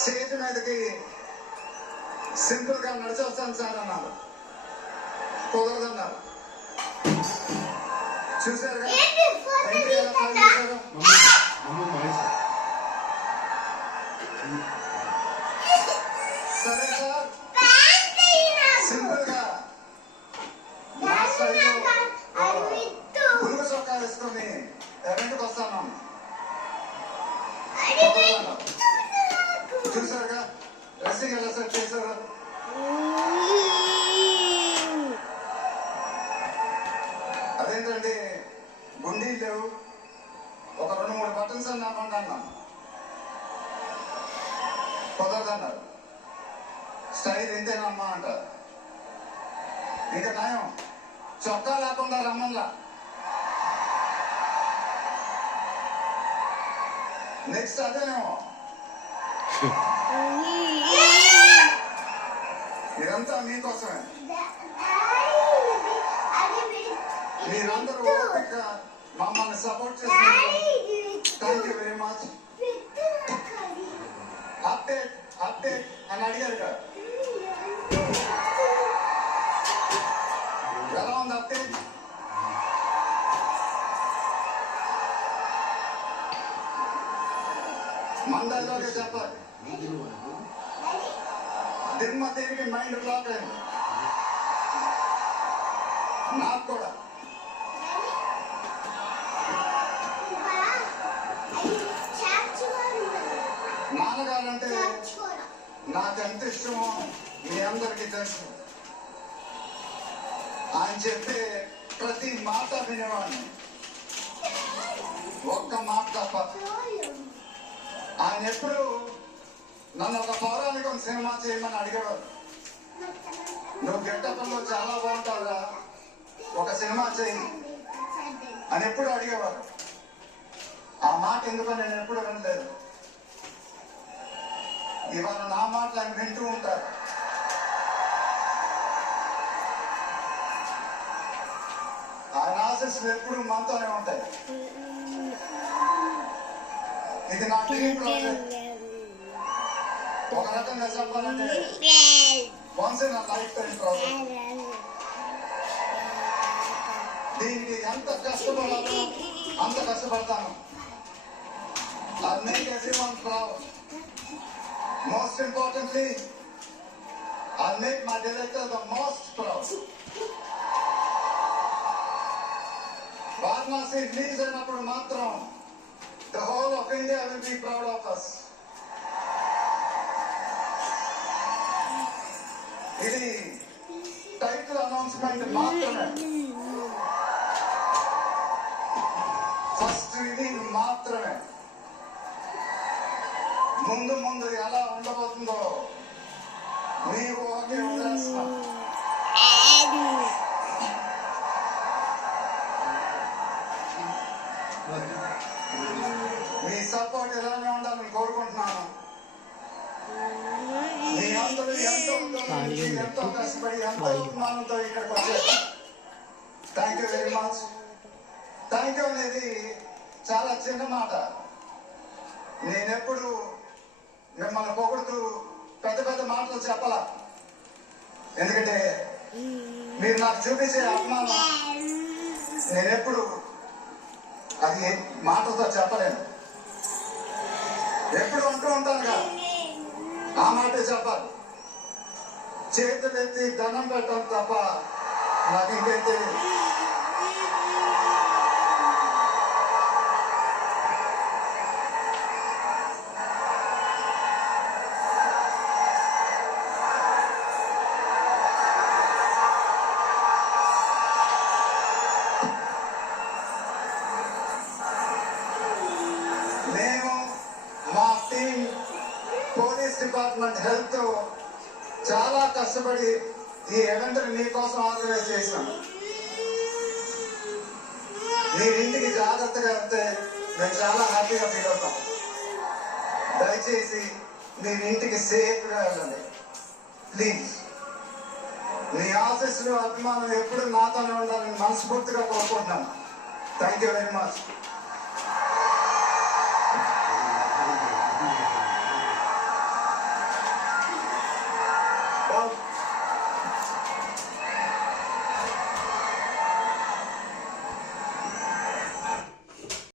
Stage మీదకి simple గా నడిచొస్తాను sir అన్నారు. కుదరదన్నారు. చూసారుగా సరే సార్, సింపుల్ గా నా స్టైల్లో పులుగు చొక్కా వేసుకొని ఎవరింటికి వస్తాను. చూసారుగా డ్రెస్సింగ్ ఎలా సెట్ చేశారు. అదేంటండి గుండీలు లేవు, ఒక 2-3 బటన్స్ అని నాకుండా అన్నాను. కుదరదన్నారు. స్టైల్ ఇంతేనమ్మా అంటారు. ఇంకా నయం చొక్కా లేకుండా రమ్మన్లా. నెక్స్ట్ అదేనేమో. ఇదంతా మీకోసమే. మీరందరూ ఓపిక మమ్మల్ని సపోర్ట్ చేస్తున్నారు. Thank you very much. Update update అని అడిగారు కదా, ఎలా ఉంది అప్డేట్? మండలిలోనే చెప్పాలి. దిమ్మ తిరిగి మైండ్ బ్లాక్ అయింది. నాకు కూడా. నాన్నగారంటే నాకు ఎంత ఇష్టమో మీ అందరికీ తెలుసు. ఆయన చెప్పే ప్రతి మాట వినేవాడిని, ఒక్క మాట తప్ప. ఆయన ఎప్పుడు నన్ను ఒక పౌరాణికం సినిమా చేయమని అడిగేవారు. నువ్వు గెట్టపల్లో చాలా బాగుంటావురా, ఒక సినిమా చేయి అని ఎప్పుడు అడిగేవారు. ఆ మాట ఎందుకో నేను ఎప్పుడు వినలేదు. ఇవాళ నా మాటలు ఆయన వింటూ ఉంటారు. ఆయన ఆశీస్సులు ఎప్పుడు మనతోనే ఉంటాయి. ఇది నా డ్రీమ్ ప్రాజెక్ట్. ఒక రకంగా చెప్పాలంటే once in life time project. దీనికి ఎంత కష్టపడాలో అంత కష్టపడతాను. I'll make everyone proud. Most importantly, I'll make my director the most proud. Varanasi release అయినప్పుడు మాత్రం the whole of India will be proud of us. ఇది title announcement మాత్రమే, first reading మాత్రమే. ముందు ముందు ఎలా ఉండబోతుందో మీకు ఒకే వదిలేస్తున్నాం. మీ సపోర్ట్ ఇలానే ఉండాలని కోరుకుంటున్నాను. మీ అందరూ ఎంతో కష్టపడి ఎంతో అభిమానంతో ఇక్కడికి వచ్చారు. Thank you very much. Thank you అనేది చాలా చిన్న మాట. నేనెప్పుడు మిమ్మల్ని పొగుడుతూ పెద్ద పెద్ద మాటలు చెప్పాల. ఎందుకంటే మీరు నాకు చూపించే అభిమానం నేనెప్పుడు అది మాటలతో చెప్పలేను. ఎప్పుడు అంటూ ఉంటానుగా, ఆ మాటే చెప్పాలి. చేతులు ఎత్తి దండం పెట్టడం తప్ప నాకు ఇంకేం తెలియదు. పోలీస్ డిపార్ట్మెంట్ హెల్త్ చాలా కష్టపడి ఈ ఈవెంట్ మీకోసం ఆర్గనైజ్ చేశాం. మీరు ఇంటికి జాగ్రత్తగా వెళ్తే మేము చాలా హ్యాపీగా ఫీల్ అవుతాం. దయచేసి మీరు ఇంటికి సేఫ్గా వెళ్ళండి ప్లీజ్. మీ ఆశీస్సులు అభిమానం ఎప్పుడు నాతోనే ఉండాలని మనస్ఫూర్తిగా కోరుకుంటున్నాను. Thank you very much.